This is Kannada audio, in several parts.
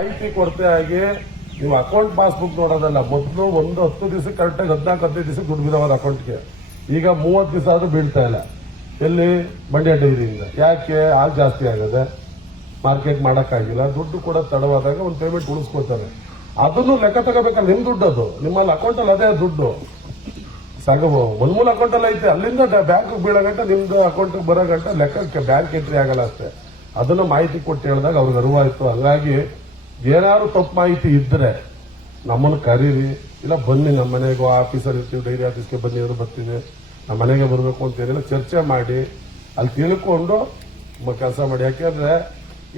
ಮಾಹಿತಿ ಕೊರತೆ ಆಗಿ ನೀವು ಅಕೌಂಟ್ ಪಾಸ್ಬುಕ್ ನೋಡೋದಲ್ಲ, ಮೊದಲು ಒಂದು 10 ದಿವಸ ಕರೆಕ್ಟಾಗಿ 14-15 ದಿವಸ ದುಡ್ಡು ಬಿಡೋದು ಅಕೌಂಟ್ಗೆ. ಈಗ 30 ದಿವಸ ಆದ್ರೂ ಬೀಳ್ತಾ ಇಲ್ಲ. ಎಲ್ಲಿ? ಮಂಡ್ಯ ಡೈರಿಯಿಂದ. ಯಾಕೆ? ಆಗ ಜಾಸ್ತಿ ಆಗದೆ, ಮಾರ್ಕೆಟ್ ಮಾಡಕ್ಕಾಗಿಲ್ಲ, ದುಡ್ಡು ಕೂಡ ತಡವಾದಾಗ ಒಂದು ಪೇಮೆಂಟ್ ಉಳಿಸ್ಕೊತಾರೆ. ಅದನ್ನು ಲೆಕ್ಕ ತಗೋಬೇಕಲ್ಲ, ನಿಮ್ ದುಡ್ಡು ಅದು, ನಿಮ್ಮಲ್ಲಿ ಅಕೌಂಟಲ್ಲಿ ಅದೇ ದುಡ್ಡು ಸಾಗವು ಮೂಲ ಅಕೌಂಟಲ್ಲಿ ಐತೆ, ಅಲ್ಲಿಂದ ಬ್ಯಾಂಕ್ ಬೀಳೋ ಗಂಟೆ ನಿಮ್ದು ಅಕೌಂಟ್ ಬರೋ ಗಂಟೆ ಲೆಕ್ಕಕ್ಕೆ ಬ್ಯಾಂಕ್ ಎಂಟ್ರಿ ಆಗಲ್ಲ ಅಷ್ಟೇ. ಅದನ್ನು ಮಾಹಿತಿ ಕೊಟ್ಟು ಹೇಳಿದಾಗ ಅವ್ರಿಗೆ ಅರಿವಾಯ್ತು. ಹಾಗಾಗಿ ಏನಾದ್ರು ತಪ್ಪು ಮಾಹಿತಿ ಇದ್ರೆ ನಮ್ಮನ್ನು ಕರೀರಿ, ಇಲ್ಲ ಬನ್ನಿ ನಮ್ಮ ಮನೆಗೂ ಆಫೀಸಲ್ಲಿ ಇರ್ತೀವಿ, ಡೈರಿ ಆಫೀಸ್ಗೆ ಬನ್ನಿ ಅಂದ್ರೆ ಬರ್ತೀವಿ, ನಮ್ಮ ಮನೆಗೆ ಬರಬೇಕು ಅಂತ ಏನಿಲ್ಲ, ಚರ್ಚೆ ಮಾಡಿ ಅಲ್ಲಿ ತಿಳ್ಕೊಂಡು ಕೆಲಸ ಮಾಡಿ. ಯಾಕೆಂದ್ರೆ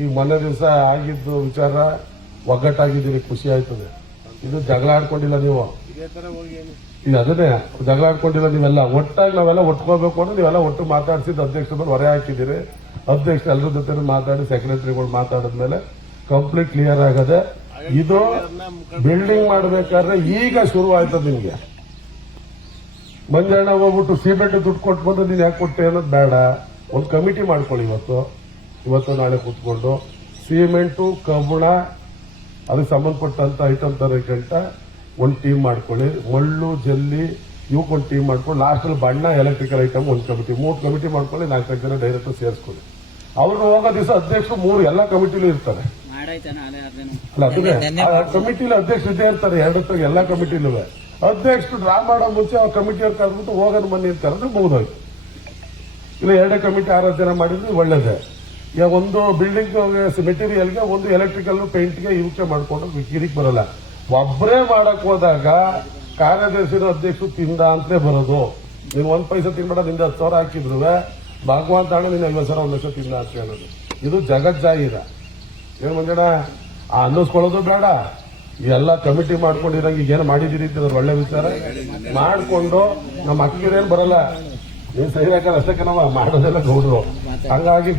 ಈಗ ಮೊನ್ನೆ ದಿವಸ ಆಗಿದ್ದು ವಿಚಾರ ಒಗ್ಗಟ್ಟಾಗಿದ್ದೀರಿ, ಖುಷಿ ಆಯ್ತದೆ. ಇದು ಜಗಳ ಆಡ್ಕೊಂಡಿಲ್ಲ ನೀವು, ಈಗ ಅದನ್ನೇ ಜಗಳ ಆಡ್ಕೊಂಡಿಲ್ಲ ನೀವೆಲ್ಲ ಒಟ್ಟಾಗಿ ನಾವೆಲ್ಲ ಒಟ್ಕೋಬೇಕು ಅಂದ್ರೆ ನೀವೆಲ್ಲ ಒಟ್ಟು ಮಾತಾಡಿಸಿದ್ದು ಅಧ್ಯಕ್ಷರ ಮೇಲೆ ಹೊರೆ ಹಾಕಿದ್ದೀರಿ. ಅಧ್ಯಕ್ಷ ಎಲ್ಲರ ಜೊತೆ ಮಾತಾಡಿ ಸೆಕ್ರೆಟರಿಗಳು ಮಾತಾಡಿದ್ಮೇಲೆ ಕಂಪ್ಲೀಟ್ ಕ್ಲಿಯರ್ ಆಗದೆ. ಇದು ಬಿಲ್ಡಿಂಗ್ ಮಾಡಬೇಕಾದ್ರೆ ಈಗ ಶುರು ಆಯ್ತದ ನಿಮ್ಗೆ. ಮಂಜಣ್ಣ ಹೋಗ್ಬಿಟ್ಟು ಸಿಮೆಂಟ್ ದುಡ್ಡು ಕೊಟ್ಟು ಬಂದು ನೀನ್ ಯಾಕೆ ಕೊಟ್ಟೆ ಅನ್ನೋದು ಬೇಡ. ಒಂದು ಕಮಿಟಿ ಮಾಡ್ಕೊಳ್ಳಿ ಇವತ್ತು ನಾಳೆ ಕೂತ್ಕೊಂಡು ಸಿಮೆಂಟು ಕಬ್ಬಣ ಅದಕ್ಕೆ ಸಂಬಂಧಪಟ್ಟಂತ ಐಟಮ್ ತರಕಂತ ಒಂದು ಟೀಮ್ ಮಾಡ್ಕೊಳ್ಳಿ. ಮಳ್ಳು ಜಲ್ಲಿ ಇವಕ್ಕೊಂದು ಟೀಮ್ ಮಾಡ್ಕೊಂಡು ಲಾಸ್ಟಲ್ಲಿ ಬಣ್ಣ ಎಲೆಕ್ಟ್ರಿಕಲ್ ಐಟಮ್ ಒಂದು ಕಮಿಟಿ, 3 ಕಮಿಟಿ ಮಾಡ್ಕೊಳ್ಳಿ. 4 ಜನ ಡೈರೆಕ್ಟರ್ ಸೇರಿಸ್ಕೊಳ್ಳಿ. ಅವ್ರು ಹೋಗೋ ದಿವಸ ಅಧ್ಯಕ್ಷರು 3 ಎಲ್ಲ ಕಮಿಟಿಲೂ ಇರ್ತಾರೆ. ಅಲ್ಲ ಅದನ್ನೇ ಕಮಿಟಿಲಿ ಅಧ್ಯಕ್ಷರು ಇದ್ದೇ ಇರ್ತಾರೆ, 2 ಎಲ್ಲ ಕಮಿಟಿಲೂ. ಅಧ್ಯಕ್ಷರು ಡ್ರಾ ಮಾಡೋ ಮುಂಚೆ ಆ ಕಮಿಟಿಯವ್ರು ಕರೆದ್ಬಿಟ್ಟು ಹೋಗೋದು ಬನ್ನಿ ಅಂತ ಕರೆದ್ರೆ ಮುಗಿದೋಯ್ತು. ಇಲ್ಲ 2 ಕಮಿಟಿ 6 ಜನ ಮಾಡಿದ್ರೆ ಒಳ್ಳೇದೇ. ಈಗ ಒಂದು ಬಿಲ್ಡಿಂಗ್ ಮೆಟೀರಿಯಲ್ಗೆ, ಒಂದು ಎಲೆಕ್ಟ್ರಿಕಲ್ ಪೇಂಟ್ಗೆ ಇವಕ್ಕೆ ಮಾಡ್ಕೊಂಡು ಕಿರಿಕ್ ಬರಲ್ಲ. ಒಬ್ಬರೇ ಮಾಡಕ್ ಹೋದಾಗ ಕಾರ್ಯದರ್ಶಿನ ಅಧ್ಯಕ್ಷರು ತಿಂದ ಅಂತಲೇ ಬರೋದು. ನೀನು 1 ಪೈಸೆ ತಿನ್ಬೇಡ, ನಿಂದ 10,000 ಹಾಕಿದ್ರು ಭಗವಂತ ನೀನು 50,000 1 ಲಕ್ಷ ತಿಂದ ಅಂತ ಹೇಳೋದು. ಇದು ಜಗಜ್ಜಾಹಿರ. ಏನ್ ಮಂಜಣ್ಣ ಅನ್ನಿಸ್ಕೊಳ್ಳೋದು ಬೇಡ. ಎಲ್ಲ ಕಮಿಟಿ ಮಾಡ್ಕೊಂಡಿರಂಗ ಈಗೇನು ಮಾಡಿದಿರಿ ಅಂತ ಒಳ್ಳೆ ವಿಚಾರ ಮಾಡ್ಕೊಂಡು ನಮ್ಮ ಅಕ್ಕಿರೇನು ಬರಲ್ಲ, ನೀನ್ ಸರಿ ಹಾಕಲ್ಲ ಅಷ್ಟಕ್ಕೆ ನಾವು ಮಾಡೋದೆಲ್ಲ ಗೌಡ್ರು. ಹಂಗಾಗಿ